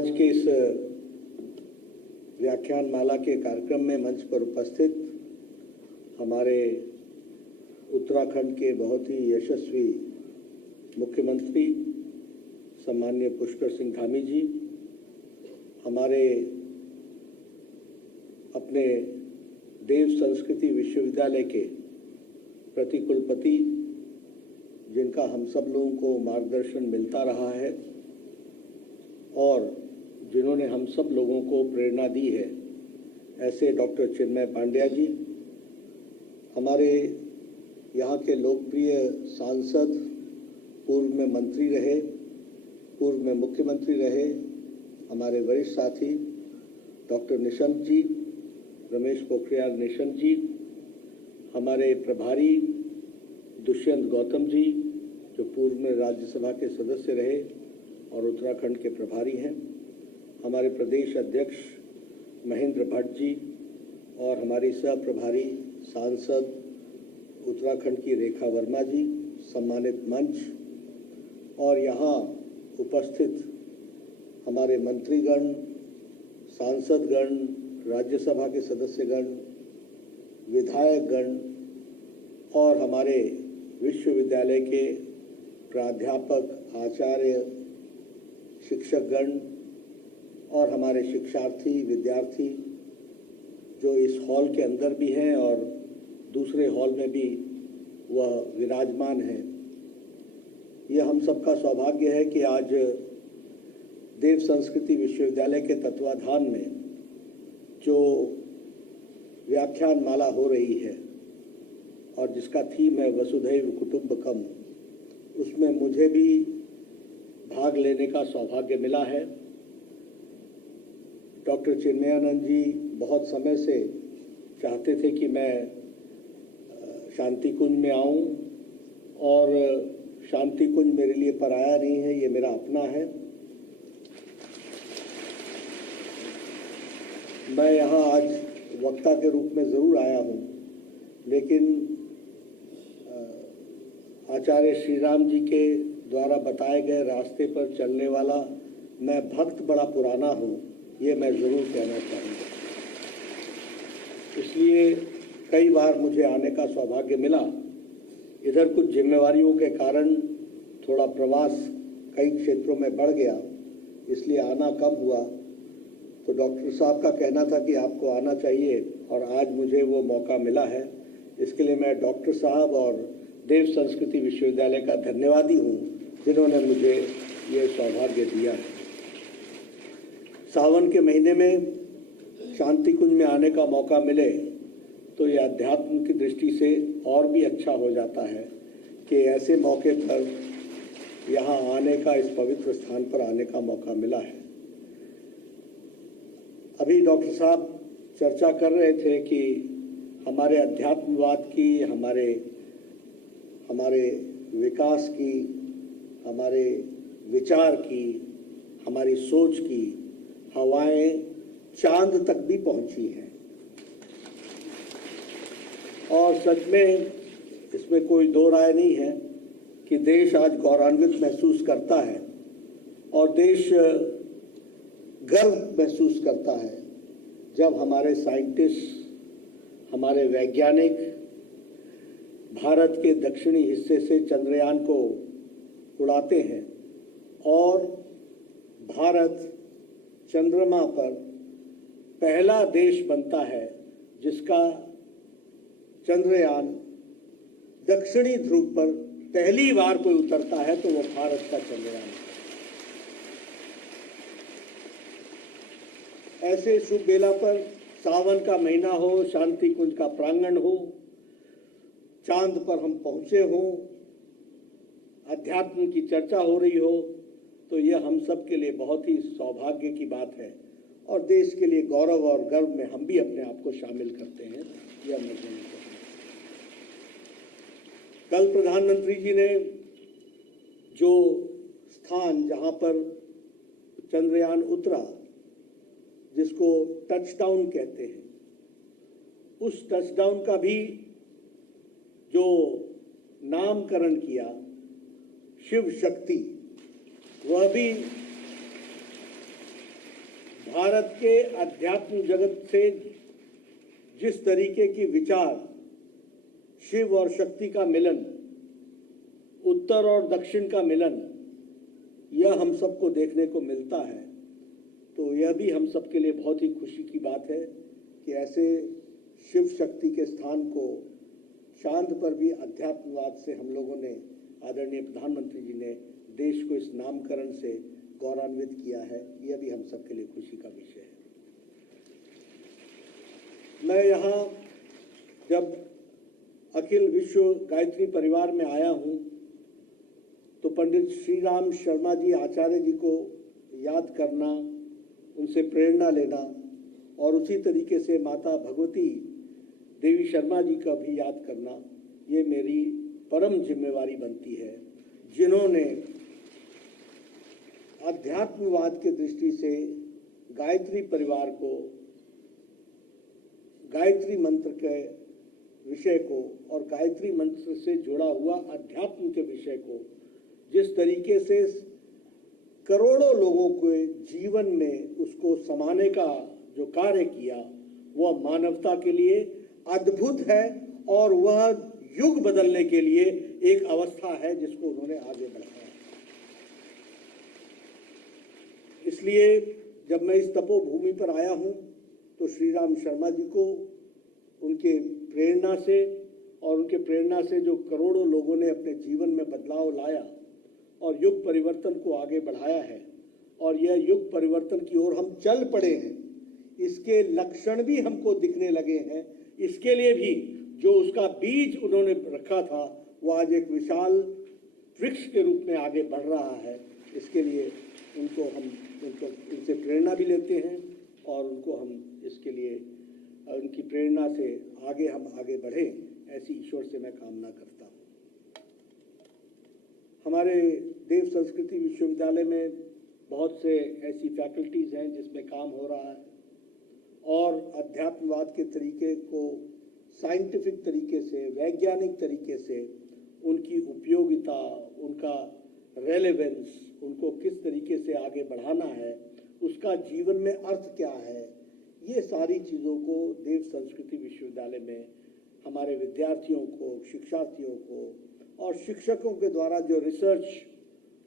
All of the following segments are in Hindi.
आज के इस व्याख्यान माला के कार्यक्रम में मंच पर उपस्थित हमारे उत्तराखंड के बहुत ही यशस्वी मुख्यमंत्री सम्माननीय पुष्कर सिंह धामी जी, हमारे अपने देव संस्कृति विश्वविद्यालय के प्रतिकुलपति जिनका हम सब लोगों को मार्गदर्शन मिलता रहा है और जिन्होंने हम सब लोगों को प्रेरणा दी है, ऐसे डॉक्टर चिन्मय पांड्या जी, हमारे यहाँ के लोकप्रिय सांसद, पूर्व में मंत्री रहे, पूर्व में मुख्यमंत्री रहे, हमारे वरिष्ठ साथी डॉक्टर निशंक जी, रमेश पोखरियाल निशंक जी, हमारे प्रभारी दुष्यंत गौतम जी जो पूर्व में राज्यसभा के सदस्य रहे और उत्तराखंड के प्रभारी हैं, हमारे प्रदेश अध्यक्ष महेंद्र भट्ट जी और हमारी सह प्रभारी सांसद उत्तराखंड की रेखा वर्मा जी, सम्मानित मंच और यहाँ उपस्थित हमारे मंत्रीगण, सांसदगण, राज्यसभा के सदस्यगण, विधायकगण और हमारे विश्वविद्यालय के प्राध्यापक, आचार्य, शिक्षकगण और हमारे शिक्षार्थी, विद्यार्थी जो इस हॉल के अंदर भी हैं और दूसरे हॉल में भी वह विराजमान हैं। यह हम सबका सौभाग्य है कि आज देव संस्कृति विश्वविद्यालय के तत्वाधान में जो व्याख्यान माला हो रही है और जिसका थीम है वसुधैव कुटुंबकम, उसमें मुझे भी भाग लेने का सौभाग्य मिला है। डॉक्टर चिन्मयानंद जी बहुत समय से चाहते थे कि मैं शांति कुंज में आऊं और शांति कुंज मेरे लिए पराया नहीं है, ये मेरा अपना है। मैं यहाँ आज वक्ता के रूप में ज़रूर आया हूँ, लेकिन आचार्य श्री राम जी के द्वारा बताए गए रास्ते पर चलने वाला मैं भक्त बड़ा पुराना हूँ, ये मैं ज़रूर कहना चाहूँगा। इसलिए कई बार मुझे आने का सौभाग्य मिला। इधर कुछ जिम्मेवारियों के कारण थोड़ा प्रवास कई क्षेत्रों में बढ़ गया, इसलिए आना कम हुआ। तो डॉक्टर साहब का कहना था कि आपको आना चाहिए और आज मुझे वो मौका मिला है। इसके लिए मैं डॉक्टर साहब और देव संस्कृति विश्वविद्यालय का धन्यवादी हूँ जिन्होंने मुझे ये सौभाग्य दिया है। सावन के महीने में शांति कुंज में आने का मौका मिले तो ये अध्यात्म की दृष्टि से और भी अच्छा हो जाता है कि ऐसे मौके पर यहाँ आने का, इस पवित्र स्थान पर आने का मौका मिला है। अभी डॉक्टर साहब चर्चा कर रहे थे कि हमारे अध्यात्मवाद की, हमारे विकास की, हमारे विचार की, हमारी सोच की हवाएं चांद तक भी पहुंची हैं और सच में इसमें कोई दो राय नहीं है कि देश आज गौरवान्वित महसूस करता है और देश गर्व महसूस करता है जब हमारे साइंटिस्ट, हमारे वैज्ञानिक भारत के दक्षिणी हिस्से से चंद्रयान को उड़ाते हैं और भारत चंद्रमा पर पहला देश बनता है जिसका चंद्रयान दक्षिणी ध्रुव पर पहली बार कोई उतरता है, तो वो भारत का चंद्रयान है। ऐसे शुभ बेला पर सावन का महीना हो, शांति कुंज का प्रांगण हो, चांद पर हम पहुंचे हों, अध्यात्म की चर्चा हो रही हो, तो यह हम सब के लिए बहुत ही सौभाग्य की बात है और देश के लिए गौरव और गर्व में हम भी अपने आप को शामिल करते हैं। यह मैं कहना चाहूँगा। कल प्रधानमंत्री जी ने जो स्थान जहाँ पर चंद्रयान उतरा, जिसको टचडाउन कहते हैं, उस टचडाउन का भी जो नामकरण किया शिव शक्ति, वह भी भारत के अध्यात्म जगत से जिस तरीके की विचार, शिव और शक्ति का मिलन, उत्तर और दक्षिण का मिलन, यह हम सबको देखने को मिलता है, तो यह भी हम सबके लिए बहुत ही खुशी की बात है कि ऐसे शिव शक्ति के स्थान को चांद पर भी अध्यात्मवाद से हम लोगों ने, आदरणीय प्रधानमंत्री जी ने देश को इस नामकरण से गौरवान्वित किया है। यह भी हम सबके लिए खुशी का विषय है। मैं यहाँ जब अखिल विश्व गायत्री परिवार में आया हूँ तो पंडित श्रीराम शर्मा जी आचार्य जी को याद करना, उनसे प्रेरणा लेना और उसी तरीके से माता भगवती देवी शर्मा जी का भी याद करना, ये मेरी परम जिम्मेवारी बनती है, जिन्होंने अध्यात्मवाद के दृष्टि से गायत्री परिवार को, गायत्री मंत्र के विषय को और गायत्री मंत्र से जुड़ा हुआ अध्यात्म के विषय को जिस तरीके से करोड़ों लोगों के जीवन में उसको समाने का जो कार्य किया, वह मानवता के लिए अद्भुत है और वह युग बदलने के लिए एक अवस्था है जिसको उन्होंने आगे बढ़ाया। इसलिए जब मैं इस तपोभूमि पर आया हूं तो श्री राम शर्मा जी को उनके प्रेरणा से और उनके प्रेरणा से जो करोड़ों लोगों ने अपने जीवन में बदलाव लाया और युग परिवर्तन को आगे बढ़ाया है, और यह युग परिवर्तन की ओर हम चल पड़े हैं, इसके लक्षण भी हमको दिखने लगे हैं। इसके लिए भी जो उसका बीज उन्होंने रखा था वो आज एक विशाल वृक्ष के रूप में आगे बढ़ रहा है। इसके लिए उनसे प्रेरणा भी लेते हैं और उनको हम इसके लिए उनकी प्रेरणा से हम आगे बढ़ें, ऐसी ईश्वर से मैं कामना करता हूँ। हमारे देव संस्कृति विश्वविद्यालय में बहुत से ऐसी फैकल्टीज हैं जिसमें काम हो रहा है और अध्यात्मवाद के तरीके को साइंटिफिक तरीके से, वैज्ञानिक तरीके से उनकी उपयोगिता, उनका रेलेवेंस, उनको किस तरीके से आगे बढ़ाना है, उसका जीवन में अर्थ क्या है, ये सारी चीज़ों को देव संस्कृति विश्वविद्यालय में हमारे विद्यार्थियों को, शिक्षार्थियों को और शिक्षकों के द्वारा जो रिसर्च,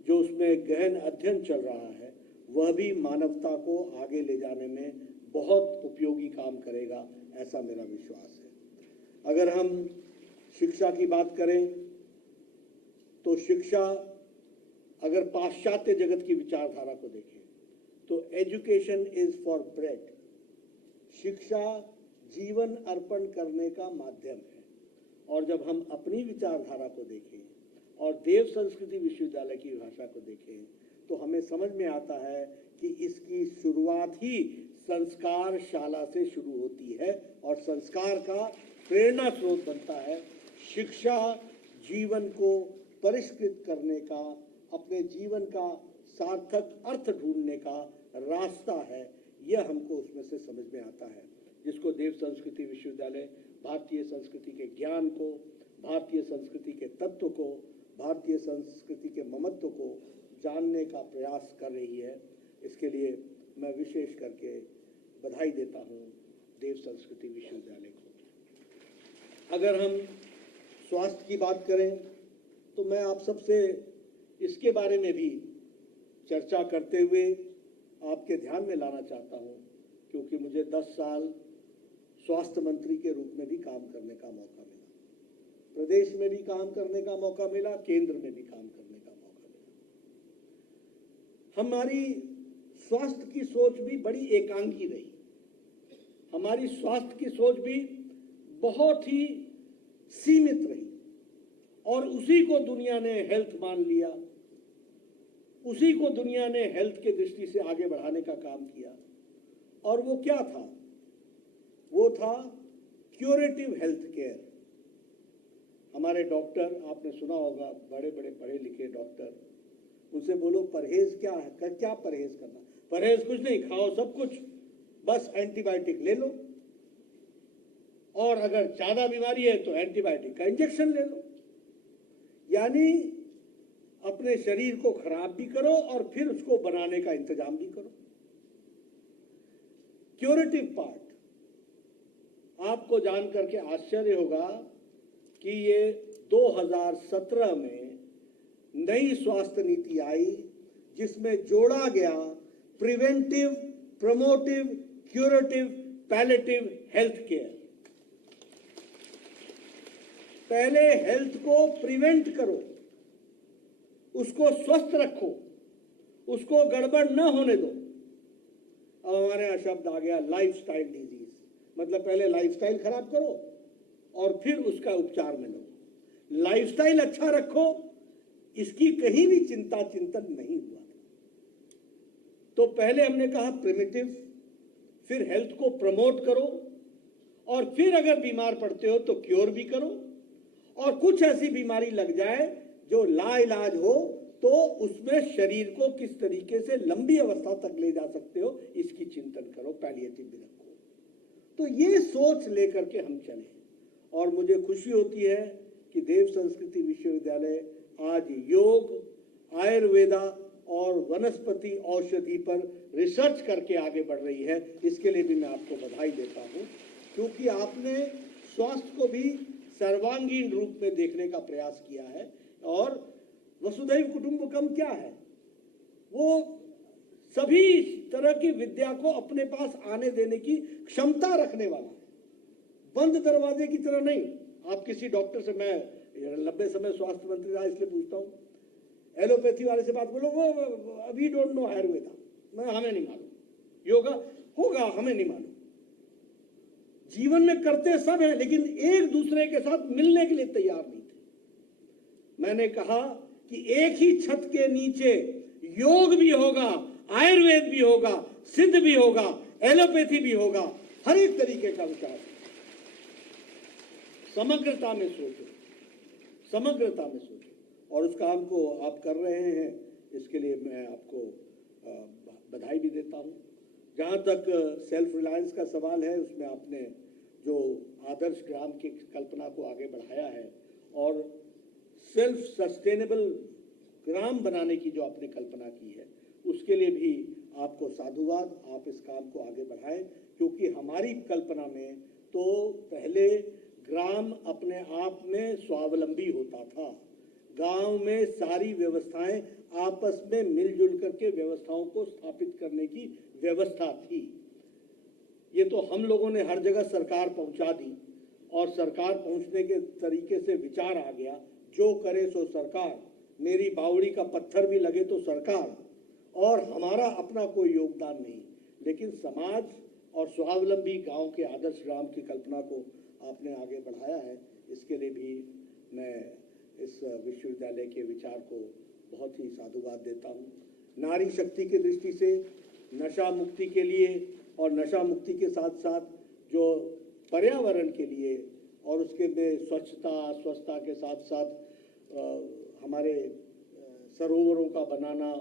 जो उसमें गहन अध्ययन चल रहा है, वह भी मानवता को आगे ले जाने में बहुत उपयोगी काम करेगा, ऐसा मेरा विश्वास है। अगर हम शिक्षा की बात करें तो शिक्षा, अगर पाश्चात्य जगत की विचारधारा को देखें तो एजुकेशन इज फॉर ब्रेड, शिक्षा जीवन अर्पण करने का माध्यम है। और जब हम अपनी विचारधारा को देखें और देव संस्कृति विश्वविद्यालय की भाषा को देखें तो हमें समझ में आता है कि इसकी शुरुआत ही संस्कार शाला से शुरू होती है और संस्कार का प्रेरणा स्रोत बनता है। शिक्षा जीवन को परिष्कृत करने का, अपने जीवन का सार्थक अर्थ ढूंढने का रास्ता है, यह हमको उसमें से समझ में आता है, जिसको देव संस्कृति विश्वविद्यालय भारतीय संस्कृति के ज्ञान को, भारतीय संस्कृति के तत्व को, भारतीय संस्कृति के ममत्व को जानने का प्रयास कर रही है। इसके लिए मैं विशेष करके बधाई देता हूँ देव संस्कृति विश्वविद्यालय को। अगर हम स्वास्थ्य की बात करें तो मैं आप सबसे इसके बारे में भी चर्चा करते हुए आपके ध्यान में लाना चाहता हूँ, क्योंकि मुझे 10 साल स्वास्थ्य मंत्री के रूप में भी काम करने का मौका मिला, प्रदेश में भी काम करने का मौका मिला, केंद्र में भी काम करने का मौका मिला। हमारी स्वास्थ्य की सोच भी बड़ी एकांगी रही, हमारी स्वास्थ्य की सोच भी बहुत ही सीमित रही और उसी को दुनिया ने हेल्थ मान लिया, उसी को दुनिया ने हेल्थ के दृष्टि से आगे बढ़ाने का काम किया। और वो क्या था? वो था क्यूरेटिव हेल्थ केयर। हमारे डॉक्टर, आपने सुना होगा, बड़े बड़े पढ़े लिखे डॉक्टर, उनसे बोलो परहेज क्या है, क्या परहेज करना? परहेज कुछ नहीं, खाओ सब कुछ, बस एंटीबायोटिक ले लो, और अगर ज्यादा बीमारी है तो एंटीबायोटिक का इंजेक्शन ले लो। यानी अपने शरीर को खराब भी करो और फिर उसको बनाने का इंतजाम भी करो। क्यूरेटिव पार्ट, आपको जान करके आश्चर्य होगा कि ये 2017 में नई स्वास्थ्य नीति आई जिसमें जोड़ा गया preventive, promotive, curative, palliative health care. पहले हेल्थ को प्रिवेंट करो, उसको स्वस्थ रखो, उसको गड़बड़ न होने दो। अब हमारे यहां शब्द आ गया लाइफस्टाइल डिजीज, मतलब पहले लाइफस्टाइल खराब करो और फिर उसका उपचार में लो। लाइफस्टाइल अच्छा रखो, इसकी कहीं भी चिंता चिंतन नहीं हुआ था। तो पहले हमने कहा प्रिमिटिव, फिर हेल्थ को प्रमोट करो, और फिर अगर बीमार पड़ते हो तो क्योर भी करो, और कुछ ऐसी बीमारी लग जाए जो लाइलाज हो तो उसमें शरीर को किस तरीके से लंबी अवस्था तक ले जा सकते हो, इसकी चिंतन करो, पैलिएटिव भी रखो। तो ये सोच लेकर के हम चले, और मुझे खुशी होती है कि देव संस्कृति विश्वविद्यालय आज योग, आयुर्वेदा और वनस्पति औषधि पर रिसर्च करके आगे बढ़ रही है। इसके लिए भी मैं आपको बधाई देता हूं, क्योंकि आपने स्वास्थ्य को भी सर्वांगीण रूप में देखने का प्रयास किया है। और वसुधैव कुटुंबकम क्या है? वो सभी तरह की विद्या को अपने पास आने देने की क्षमता रखने वाला है, बंद दरवाजे की तरह नहीं। आप किसी डॉक्टर से, मैं लंबे समय स्वास्थ्य मंत्री रहा इसलिए पूछता हूं, एलोपैथी वाले से बात बोलो, वो अभी डोंट नो आयुर्वेदा, मैं हमें नहीं मालूम, योगा होगा हमें नहीं मालूम। जीवन में करते सब है, लेकिन एक दूसरे के साथ मिलने के लिए तैयार नहीं थे। मैंने कहा कि एक ही छत के नीचे योग भी होगा, आयुर्वेद भी होगा, सिद्ध भी होगा, एलोपैथी भी होगा, हर एक तरीके का विचार। समग्रता में सोचो, समग्रता में सोचो, और उस काम को आप कर रहे हैं, इसके लिए मैं आपको बधाई भी देता हूं। जहां तक सेल्फ रिलायंस का सवाल है, उसमें आपने जो आदर्श ग्राम की कल्पना को आगे बढ़ाया है और सेल्फ सस्टेनेबल ग्राम बनाने की जो आपने कल्पना की है, उसके लिए भी आपको साधुवाद। आप इस काम को आगे बढ़ाएं, क्योंकि हमारी कल्पना में तो पहले ग्राम अपने आप में स्वावलंबी होता था। गांव में सारी व्यवस्थाएं आपस में मिलजुल करके व्यवस्थाओं को स्थापित करने की व्यवस्था थी। ये तो हम लोगों ने हर जगह सरकार पहुंचा दी, और सरकार पहुंचने के तरीके से विचार आ गया, जो करे सो सरकार, मेरी बावड़ी का पत्थर भी लगे तो सरकार, और हमारा अपना कोई योगदान नहीं। लेकिन समाज और स्वावलंबी गांव के आदर्श ग्राम की कल्पना को आपने आगे बढ़ाया है, इसके लिए भी मैं इस विश्वविद्यालय के विचार को बहुत ही साधुवाद देता हूँ। नारी शक्ति की दृष्टि से नशा मुक्ति के लिए, और नशा मुक्ति के साथ साथ जो पर्यावरण के लिए, और उसके में स्वच्छता के साथ साथ हमारे सरोवरों का बनाना,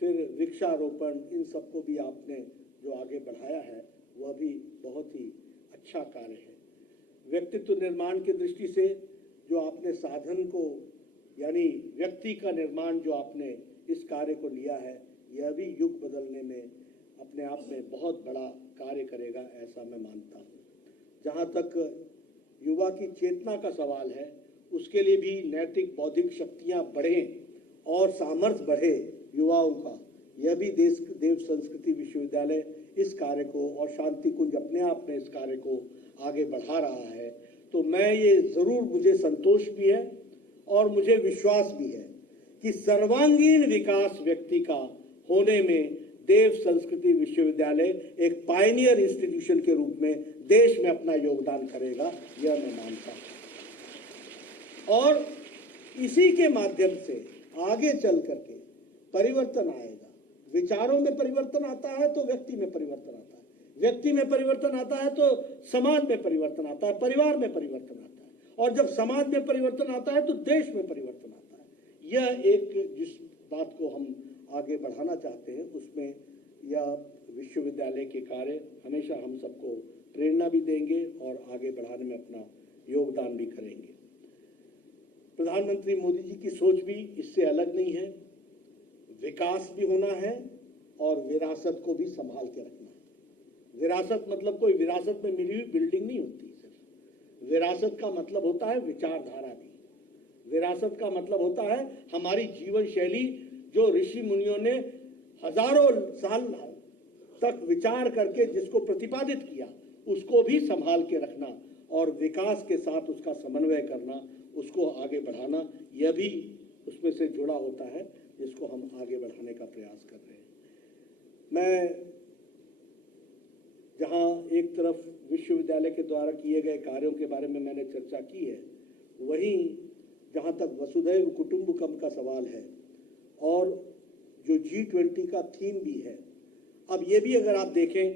फिर वृक्षारोपण, इन सबको भी आपने जो आगे बढ़ाया है वह भी बहुत ही अच्छा कार्य है। व्यक्तित्व निर्माण की दृष्टि से जो आपने साधन को, यानी व्यक्ति का निर्माण जो आपने इस कार्य को लिया है, यह भी युग बदलने में अपने आप में बहुत बड़ा कार्य करेगा, ऐसा मैं मानता हूँ। जहाँ तक युवा की चेतना का सवाल है, उसके लिए भी नैतिक बौद्धिक शक्तियाँ बढ़ें और सामर्थ्य बढ़े युवाओं का, यह भी देव संस्कृति विश्वविद्यालय इस कार्य को, और शांति कुंज अपने आप में इस कार्य को आगे बढ़ा रहा है। तो मैं ये जरूर, मुझे संतोष भी है और मुझे विश्वास भी है कि सर्वांगीण विकास व्यक्ति का होने में देव संस्कृति विश्वविद्यालय एक पायनियर इंस्टीट्यूशन के रूप में देश में अपना योगदान करेगा, यह मैं मानता हूं। और इसी के माध्यम से आगे चल करके परिवर्तन आएगा। विचारों में परिवर्तन आता है तो व्यक्ति में परिवर्तन आता है, व्यक्ति में परिवर्तन आता है तो समाज में परिवर्तन आता है, परिवार में परिवर्तन आता है, और जब समाज में परिवर्तन आता है तो देश में परिवर्तन आता है। यह एक जिस बात को हम आगे बढ़ाना चाहते हैं, उसमें यह विश्वविद्यालय के कार्य हमेशा हम सबको प्रेरणा भी देंगे और आगे बढ़ाने में अपना योगदान भी करेंगे। प्रधानमंत्री मोदी जी की सोच भी इससे अलग नहीं है। विकास भी होना है और विरासत को भी संभाल के रखना है। विरासत मतलब कोई विरासत में मिली हुई बिल्डिंग नहीं होती। सिर्फ विरासत का मतलब होता है विचारधारा भी। विरासत का मतलब होता है हमारी जीवन शैली, जो ऋषि मुनियों ने हजारों साल तक विचार करके जिसको प्रतिपादित किया, उसको भी संभाल के रखना और विकास के साथ उसका समन्वय करना, उसको आगे बढ़ाना, यह भी उसमें से जुड़ा होता है, जिसको हम आगे बढ़ाने का प्रयास कर रहे हैं। मैं जहां एक तरफ विश्वविद्यालय के द्वारा किए गए कार्यों के बारे में मैंने चर्चा की है, वहीं जहां तक वसुधैव कुटुंबकम का सवाल है और जो G20 का थीम भी है, अब ये भी अगर आप देखें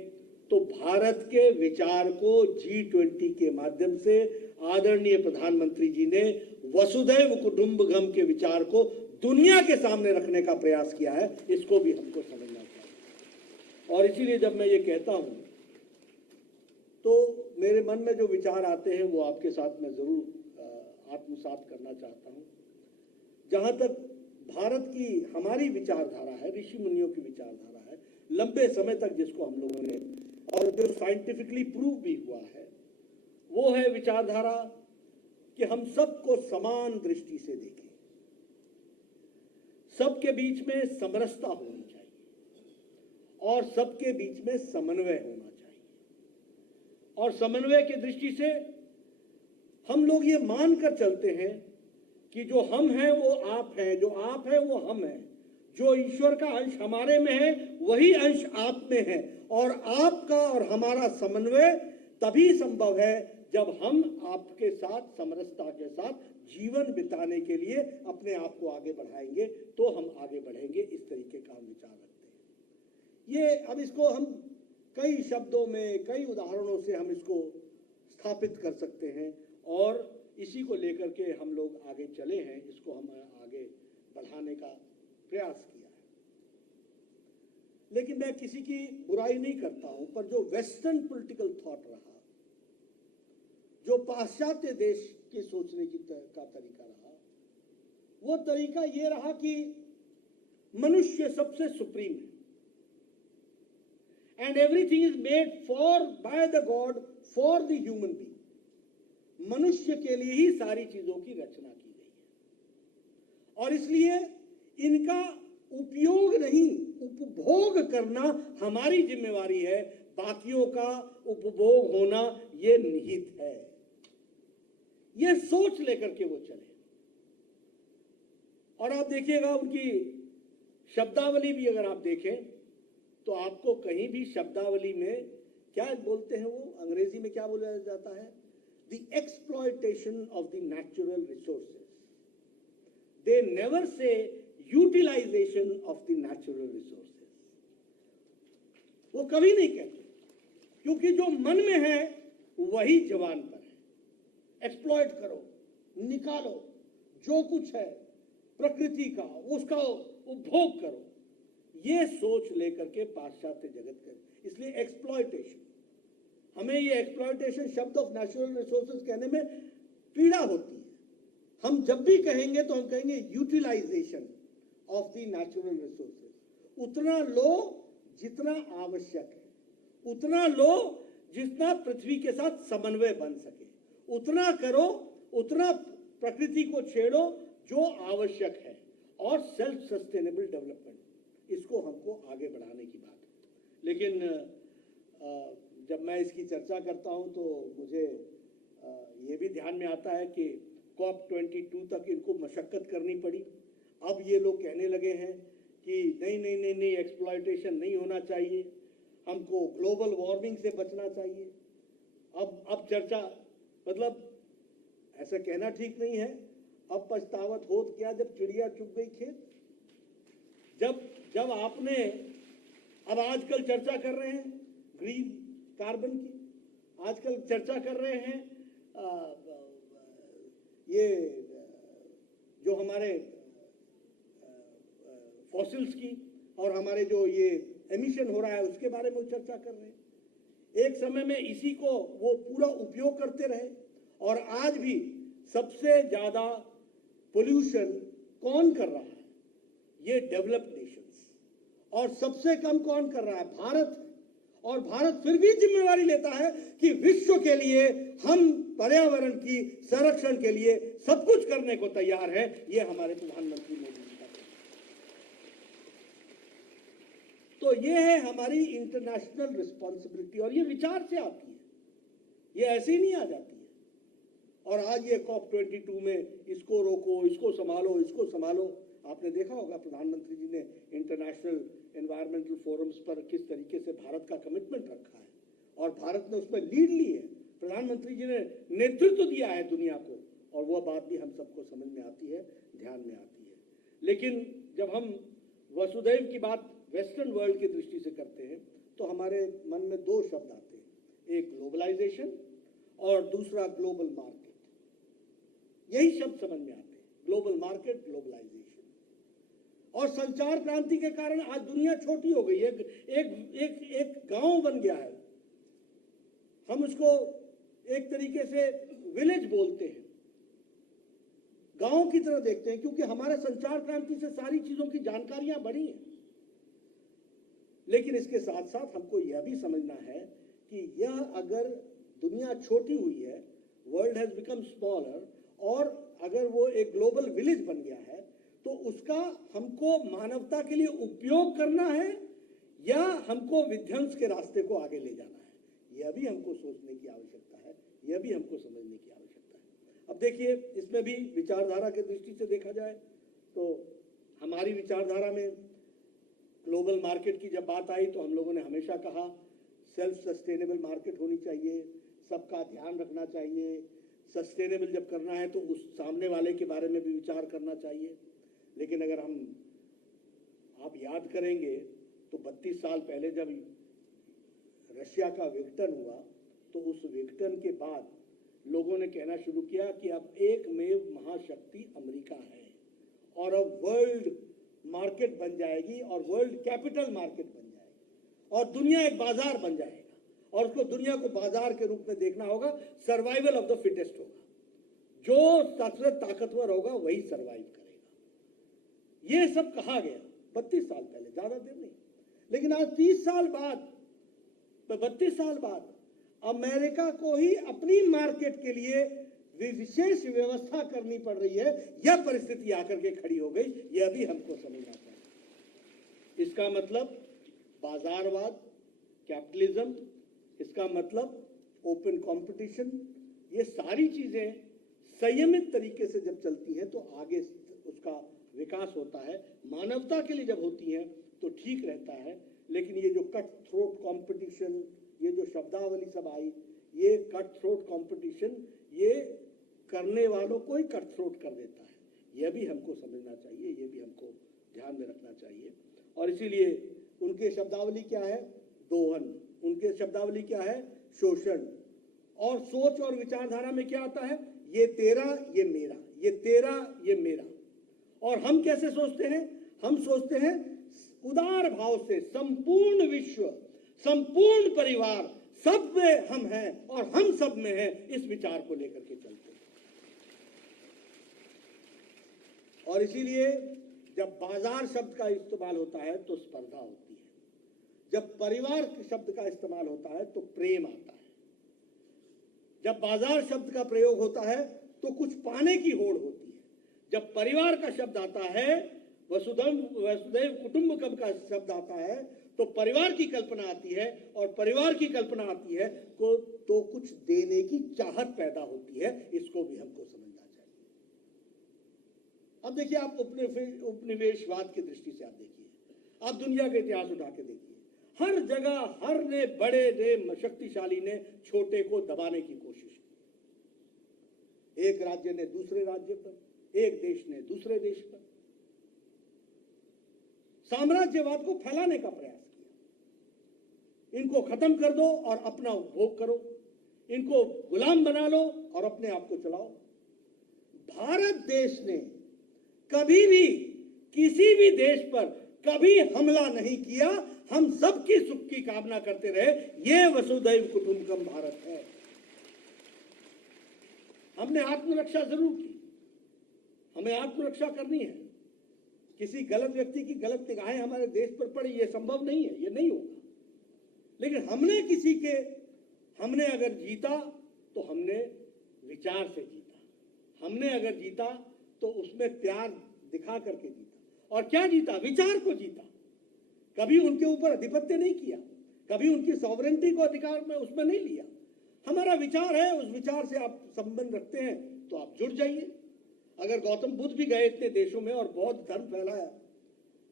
तो भारत के विचार को G20 के माध्यम से आदरणीय प्रधानमंत्री जी ने वसुधैव कुटुंबकम के विचार को दुनिया के सामने रखने का प्रयास किया है। इसको भी हमको समझना चाहिए। और इसीलिए जब मैं ये कहता हूं तो मेरे मन में जो विचार आते हैं वो आपके साथ मैं जरूर आत्मसात करना चाहता हूं। जहां तक भारत की हमारी विचारधारा है, ऋषि मुनियों की विचारधारा है, लंबे समय तक जिसको हम लोगों ने, और जो साइंटिफिकली प्रूव भी हुआ है, वो है विचारधारा कि हम सबको समान दृष्टि से देखें, सबके बीच में समरसता होनी चाहिए और सबके बीच में समन्वय होना चाहिए। और समन्वय की दृष्टि से हम लोग ये मानकर चलते हैं कि जो हम हैं वो आप हैं, जो आप हैं वो हम हैं, जो ईश्वर का अंश हमारे में है वही अंश आप में है, और आपका और हमारा समन्वय तभी संभव है जब हम आपके साथ समरसता के साथ जीवन बिताने के लिए अपने आप को आगे बढ़ाएंगे, तो हम आगे बढ़ेंगे। इस तरीके का हम विचार रखते हैं। ये अब इसको हम कई शब्दों में, कई उदाहरणों से हम इसको स्थापित कर सकते हैं और इसी को लेकर के हम लोग आगे चले हैं, इसको हम आगे बढ़ाने का प्रयास किया है। लेकिन मैं किसी की बुराई नहीं करता हूं, पर जो वेस्टर्न पॉलिटिकल थॉट रहा, जो पाश्चात्य देश के सोचने की का तरीका रहा, वो तरीका ये रहा कि मनुष्य सबसे सुप्रीम है and everything is made for by the God for the human being. मनुष्य के लिए ही सारी चीजों की रचना की गई है और इसलिए इनका उपयोग नहीं, उपभोग करना हमारी जिम्मेवारी है। बाकियों का उपभोग होना ये निहित है। ये सोच लेकर के वो चले। और आप देखिएगा उनकी शब्दावली भी अगर आप देखें तो आपको कहीं भी शब्दावली में क्या बोलते हैं, वो अंग्रेजी में क्या बोला जाता है, the exploitation of the natural resources. They never say utilisation of the natural resources. वो कभी नहीं कहते, क्योंकि जो मन में है वही जवान पर है। एक्सप्लॉयट करो, निकालो जो कुछ है प्रकृति का, उसका उपभोग करो, ये सोच लेकर के पाश्चात्य जगत कर, इसलिए एक्सप्लॉयटेशन, हमें ये एक्सप्लॉयटेशन शब्द ऑफ नेचुरल रिसोर्सेज कहने में पीड़ा होती है। हम जब भी कहेंगे तो हम कहेंगे utilisation of the natural resources. उतना लो जितना आवश्यक है, उतना लो जितना पृथ्वी के साथ समन्वय बन सके, उतना करो, उतना प्रकृति को छेड़ो जो आवश्यक है, और सेल्फ सस्टेनेबल डेवलपमेंट, इसको हमको आगे बढ़ाने की बात है। लेकिन जब मैं इसकी चर्चा करता हूं तो मुझे ये भी ध्यान में आता है कि COP22 तक इनको मशक्कत करनी पड़ी। अब ये लोग कहने लगे हैं कि नहीं नहीं नहीं नहीं, एक्सप्लॉयटेशन नहीं होना चाहिए, हमको ग्लोबल वार्मिंग से बचना चाहिए। अब चर्चा, मतलब ऐसा कहना ठीक नहीं है। अब पछतावत होत क्या जब चिड़िया चुग गई खेत। जब आपने, अब आजकल चर्चा कर रहे हैं ग्रीन कार्बन की, आजकल चर्चा कर रहे हैं ये जो हमारे फॉसिल्स की और हमारे जो ये एमिशन हो रहा है उसके बारे में चर्चा कर रहे हैं। एक समय में इसी को वो पूरा उपयोग करते रहे, और आज भी सबसे ज्यादा पोल्यूशन कौन कर रहा है? ये डेवलप्ड नेशंस। और सबसे कम कौन कर रहा है? भारत। और भारत फिर भी जिम्मेवारी लेता है कि विश्व के लिए हम पर्यावरण की संरक्षण के लिए सब कुछ करने को तैयार है। ये हमारे प्रधानमंत्री मोदी जी का तो ये है हमारी इंटरनेशनल रिस्पॉन्सिबिलिटी, और ये विचार से आती है, ये ऐसे ही नहीं आ जाती है। और आज ये COP22 में इसको रोको, इसको संभालो, इसको संभालो। आपने देखा होगा प्रधानमंत्री जी ने इंटरनेशनल एनवायरमेंटल फोरम्स पर किस तरीके से भारत का कमिटमेंट रखा है, और भारत ने उसमें लीड ली है। प्रधानमंत्री जी ने नेतृत्व दिया है दुनिया को, और वह बात भी हम सबको समझ में आती है, ध्यान में आती है। लेकिन जब हम वसुधैव की बात वेस्टर्न वर्ल्ड की दृष्टि से करते हैं तो हमारे मन में दो शब्द आते हैं, एक ग्लोबलाइजेशन और दूसरा ग्लोबल मार्केट। यही शब्द समझ में आते हैं, ग्लोबल मार्केट, ग्लोबलाइजेशन। और संचार क्रांति के कारण आज दुनिया छोटी हो गई है, एक गांव बन गया है। हम उसको एक तरीके से विलेज बोलते हैं, गांव की तरह देखते हैं, क्योंकि हमारे संचार क्रांति से सारी चीजों की जानकारियां बढ़ी हैं। लेकिन इसके साथ साथ हमको यह भी समझना है कि यह अगर दुनिया छोटी हुई है, वर्ल्ड हैज बिकम स्मॉलर, और अगर वो एक ग्लोबल विलेज बन गया है, तो उसका हमको मानवता के लिए उपयोग करना है या हमको विध्वंस के रास्ते को आगे ले जाना है। यह भी हमको सोचने की आवश्यकता है, यह भी हमको समझने की आवश्यकता है। अब देखिए, इसमें भी विचारधारा की दृष्टि से देखा जाए तो हमारी विचारधारा में ग्लोबल मार्केट की जब बात आई तो हम लोगों ने हमेशा कहा सेल्फ सस्टेनेबल मार्केट होनी चाहिए, सबका ध्यान रखना चाहिए। सस्टेनेबल जब करना है तो उस सामने वाले के बारे में भी विचार करना चाहिए। लेकिन अगर आप याद करेंगे तो 32 साल पहले जब रशिया का विघटन हुआ तो उस विघटन के बाद लोगों ने कहना शुरू किया कि अब एकमेव महाशक्ति अमेरिका है, और अब वर्ल्ड मार्केट बन जाएगी, और वर्ल्ड कैपिटल मार्केट बन जाएगी, और दुनिया एक बाजार बन जाएगा, और उसको दुनिया को बाजार के रूप में देखना होगा। सर्वाइवल ऑफ द फिटेस्ट होगा, जो सबसे ताकतवर होगा वही सर्वाइव करेगा। ये सब कहा गया 32 साल पहले, ज्यादा देर नहीं। लेकिन आज 30 साल बाद, 32 साल बाद अमेरिका को ही अपनी मार्केट के लिए विशेष व्यवस्था करनी पड़ रही है। यह परिस्थिति आकर के खड़ी हो गई, यह भी हमको समझना चाहिए। इसका मतलब बाजारवाद, कैपिटलिज्म, इसका मतलब ओपन कंपटीशन, ये सारी चीजें संयमित तरीके से जब चलती हैं तो आगे उसका विकास होता है। मानवता के लिए जब होती हैं तो ठीक रहता है। लेकिन ये जो कट थ्रोट कंपटीशन, ये जो शब्दावली सब आई, ये कट थ्रोट कंपटीशन, ये करने वालों को ही कट थ्रोट कर देता है। यह भी हमको समझना चाहिए, ये भी हमको ध्यान में रखना चाहिए। और इसीलिए उनके शब्दावली क्या है? दोहन। उनके शब्दावली क्या है? शोषण। और सोच और विचारधारा में क्या आता है? ये तेरा, ये मेरा, ये तेरा, ये मेरा। और हम कैसे सोचते हैं? हम सोचते हैं उदार भाव से, संपूर्ण विश्व, संपूर्ण परिवार, सब में हम हैं और हम सब में हैं, इस विचार को लेकर के चलते हैं। और इसीलिए जब बाजार शब्द का इस्तेमाल होता है तो स्पर्धा होती है, जब परिवार शब्द का इस्तेमाल होता है तो प्रेम आता है, जब बाजार शब्द का प्रयोग होता है तो कुछ पाने की होड़ होती है, जब परिवार का शब्द आता है, वसुधैव कुटुंबकम का शब्द आता है, तो परिवार की कल्पना आती है, और परिवार की कल्पना आती है तो कुछ देने की चाहत पैदा होती है। इसको भी हमको समझना चाहिए। अब देखिए, आप उपनिवेशवाद की दृष्टि से आप देखिए, आप दुनिया का इतिहास उठा के देखिए, हर जगह हर ने, बड़े ने, शक्तिशाली ने छोटे को दबाने की कोशिश की। एक राज्य ने दूसरे राज्य पर, एक देश ने दूसरे देश पर साम्राज्यवाद को फैलाने का प्रयास किया। इनको खत्म कर दो और अपना उपभोग करो, इनको गुलाम बना लो और अपने आप को चलाओ। भारत देश ने कभी भी किसी भी देश पर कभी हमला नहीं किया। हम सबकी सुख की कामना करते रहे। ये वसुधैव कुटुंबकम भारत है। हमने आत्मरक्षा जरूर की, हमें आत्मरक्षा करनी है। किसी गलत व्यक्ति की गलत निगाहें हमारे देश पर पड़ी, ये संभव नहीं है, ये नहीं होगा। लेकिन हमने अगर जीता तो हमने विचार से जीता, हमने अगर जीता तो उसमें प्यार दिखा करके जीता। और क्या जीता? विचार को जीता। कभी उनके ऊपर आधिपत्य नहीं किया, कभी उनकी सॉवरेंटी को अधिकार में उसमें नहीं लिया। हमारा विचार है, उस विचार से आप संबंध रखते हैं तो आप जुड़ जाइए। अगर गौतम बुद्ध भी गए इतने देशों में और बौद्ध धर्म फैलाया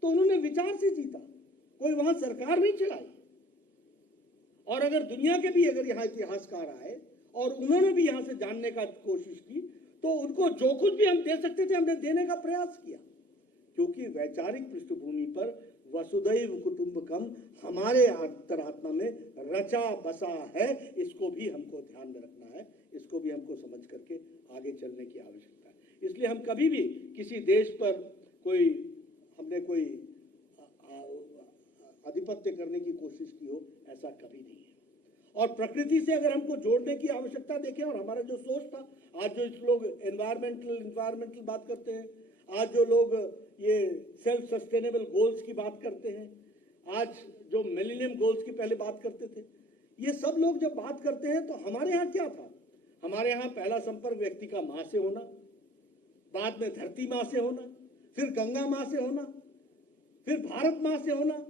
तो उन्होंने विचार से जीता, कोई वहां सरकार नहीं चलाई। और अगर दुनिया के भी अगर यहाँ इतिहासकार आए और उन्होंने भी यहां से जानने का कोशिश की तो उनको जो कुछ भी हम दे सकते थे हमने देने का प्रयास किया, क्योंकि वैचारिक पृष्ठभूमि पर वसुधैव कुटुंबकम हमारे अंतरात्मा में रचा बसा है। इसको भी हमको ध्यान में रखना है, इसको भी हमको समझ करके आगे चलने की आवश्यकता है। इसलिए हम कभी भी किसी देश पर हमने कोई आधिपत्य करने की कोशिश की हो, ऐसा कभी नहीं है। और प्रकृति से अगर हमको जोड़ने की आवश्यकता देखें, और हमारा जो सोच था, आज जो लोग एनवायरमेंटल बात करते हैं, आज जो लोग ये सेल्फ सस्टेनेबल गोल्स की बात करते हैं, आज जो मिलेनियम गोल्स की पहले बात करते थे, ये सब लोग जब बात करते हैं तो हमारे यहाँ क्या था? हमारे यहाँ पहला संपर्क व्यक्ति का मां से होना, बाद में धरती मां से होना, फिर गंगा मां से होना, फिर भारत मां से होना।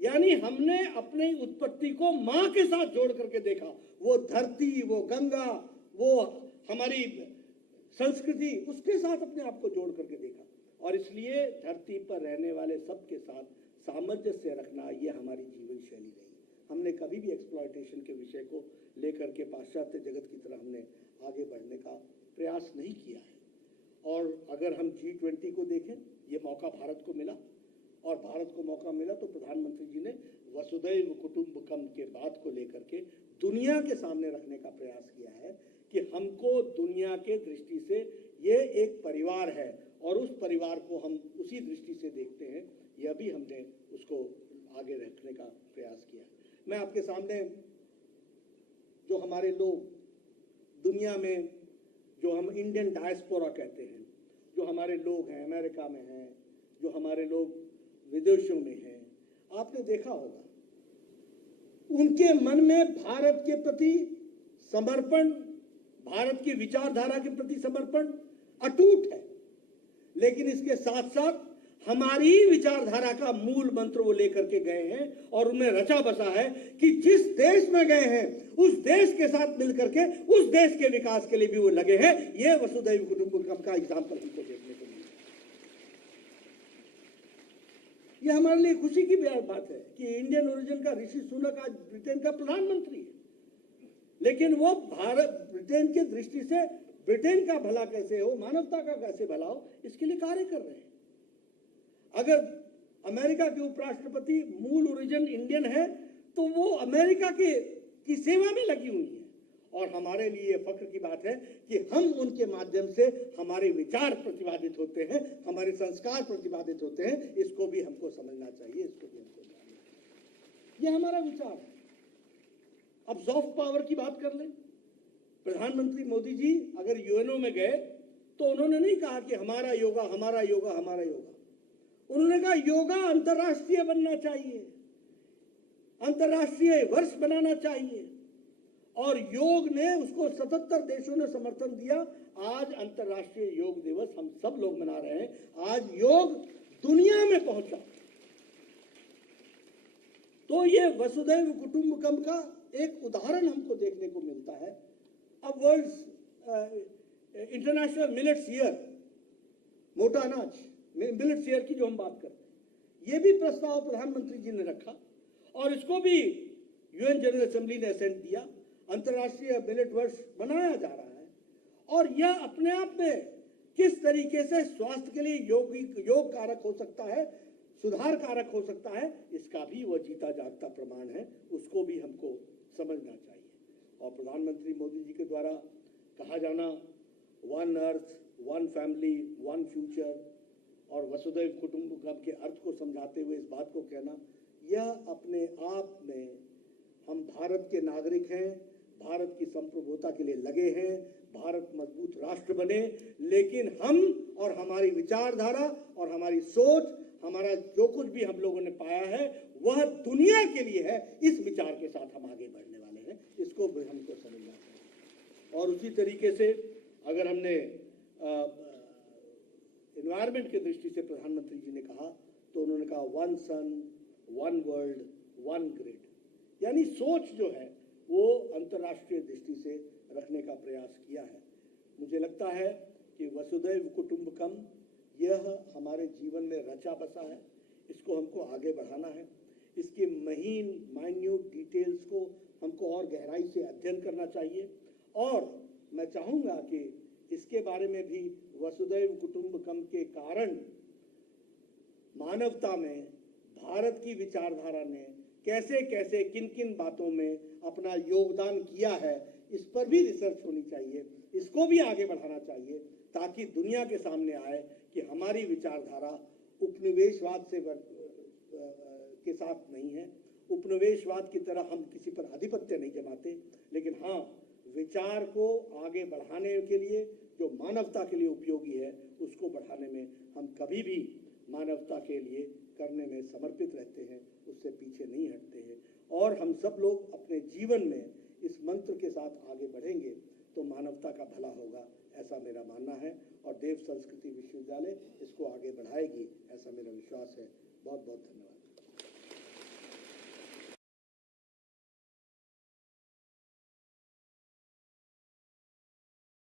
यानी हमने अपनी उत्पत्ति को मां के साथ जोड़ करके देखा। वो धरती, वो गंगा, वो हमारी संस्कृति, उसके साथ अपने आप को जोड़ करके देखा। और इसलिए धरती पर रहने वाले सबके साथ सामंजस्य रखना, ये हमारी जीवन शैली रही। हमने कभी भी एक्सप्लॉयटेशन के विषय को लेकर के पाश्चात्य जगत की तरह हमने आगे बढ़ने का प्रयास नहीं किया है। और अगर हम G20 को देखें, ये मौका भारत को मिला, और भारत को मौका मिला तो प्रधानमंत्री जी ने वसुधैव कुटुंबकम के बात को लेकर के दुनिया के सामने रखने का प्रयास किया है कि हमको दुनिया के दृष्टि से ये एक परिवार है और उस परिवार को हम उसी दृष्टि से देखते हैं। यह भी हमने उसको आगे रखने का प्रयास किया है। मैं आपके सामने जो हमारे लोग दुनिया में, जो हम इंडियन डायस्पोरा कहते हैं, जो हमारे लोग हैं, अमेरिका में हैं, जो हमारे लोग विदेशों में हैं, आपने देखा होगा उनके मन में भारत के प्रति समर्पण, भारत की विचारधारा के प्रति समर्पण अटूट है। लेकिन इसके साथ साथ हमारी विचारधारा का मूल मंत्र वो लेकर के गए हैं और उन्हें रचा बसा है कि जिस देश में गए हैं उस देश के साथ मिलकर के उस देश के विकास के लिए भी वो लगे हैं। ये वसुधैव कुटुंबकम का एग्जाम्पल हमको देखने को मिला। ये हमारे लिए खुशी की बात है कि इंडियन ओरिजिन का ऋषि सुनक आज ब्रिटेन का प्रधानमंत्री है, लेकिन वो ब्रिटेन की दृष्टि से ब्रिटेन का भला कैसे हो, मानवता का कैसे भला हो, इसके लिए कार्य कर रहे हैं। अगर अमेरिका के उपराष्ट्रपति मूल ओरिजिन इंडियन है तो वो अमेरिका की सेवा में लगी हुई है। और हमारे लिए फख्र की बात है कि हम उनके माध्यम से हमारे विचार प्रतिपादित होते हैं, हमारे संस्कार प्रतिपादित होते हैं। इसको भी हमको समझना चाहिए, इसको भी हमको जानना चाहिए। ये हमारा विचार है। अब सॉफ्ट पावर की बात कर लें। प्रधानमंत्री मोदी जी अगर यूएनओ में गए तो उन्होंने नहीं कहा कि हमारा योगा, हमारा योगा, हमारा योगा। उन्होंने कहा योगा अंतर्राष्ट्रीय बनना चाहिए, अंतर्राष्ट्रीय वर्ष बनाना चाहिए। और योग ने उसको 77 देशों ने समर्थन दिया। आज अंतर्राष्ट्रीय योग दिवस हम सब लोग मना रहे हैं। आज योग दुनिया में पहुंचा। तो ये वसुधैव कुटुंबकम का एक उदाहरण हमको देखने को मिलता है। अब वर्ल्ड इंटरनेशनल मिलेट्स ईयर, मोटा अनाज मिलेट्स ईयर की जो हम बात करते हैं, ये भी प्रस्ताव प्रधानमंत्री जी ने रखा और इसको भी यूएन जनरल असेंबली ने असेंट दिया। अंतर्राष्ट्रीय मिलेट वर्ष मनाया जा रहा है और यह अपने आप में किस तरीके से स्वास्थ्य के लिए योग कारक हो सकता है, सुधार कारक हो सकता है, इसका भी वह जीता जागता प्रमाण है। उसको भी हमको समझना चाहिए। और प्रधानमंत्री मोदी जी के द्वारा कहा जाना one earth, one family, one future और वसुधैव कुटुंबकम के अर्थ को समझाते हुए इस बात को कहना, यह अपने आप में हम भारत के नागरिक हैं, भारत की संप्रभुता के लिए लगे हैं, भारत मजबूत राष्ट्र बने। लेकिन हम और हमारी विचारधारा और हमारी सोच, हमारा जो कुछ भी हम लोगों ने पाया है वह दुनिया के लिए है। इस विचार के साथ हम आगे बढ़ने वाले हैं, इसको भी हमको समझना चाहिए। और उसी तरीके से अगर हमने एनवायरमेंट की दृष्टि से प्रधानमंत्री जी ने कहा तो उन्होंने कहा one sun one world one grid, यानी सोच जो है वो अंतर्राष्ट्रीय दृष्टि से रखने का प्रयास किया है। मुझे लगता है कि वसुधैव कुटुंबकम यह हमारे जीवन में रचा बसा है, इसको हमको आगे बढ़ाना है। इसके माइन्यूट डिटेल्स को हमको और गहराई से अध्ययन करना चाहिए। और मैं चाहूँगा कि इसके बारे में भी वसुधैव कुटुंबकम के कारण मानवता में भारत की विचारधारा ने कैसे कैसे किन किन बातों में अपना योगदान किया है, इस पर भी रिसर्च होनी चाहिए, इसको भी आगे बढ़ाना चाहिए, ताकि दुनिया के सामने आए कि हमारी विचारधारा उपनिवेशवाद से के साथ नहीं है। उपनिवेशवाद की तरह हम किसी पर आधिपत्य नहीं जमाते, लेकिन हाँ, विचार को आगे बढ़ाने के लिए जो मानवता के लिए उपयोगी है उसको बढ़ाने में हम कभी भी मानवता के लिए करने में समर्पित रहते हैं, उससे पीछे नहीं हटते हैं। और हम सब लोग अपने जीवन में इस मंत्र के साथ आगे बढ़ेंगे तो मानवता का भला होगा, ऐसा मेरा मानना है। और देव संस्कृति विश्वविद्यालय इसको आगे बढ़ाएगी, ऐसा मेरा विश्वास है। बहुत बहुत धन्यवाद।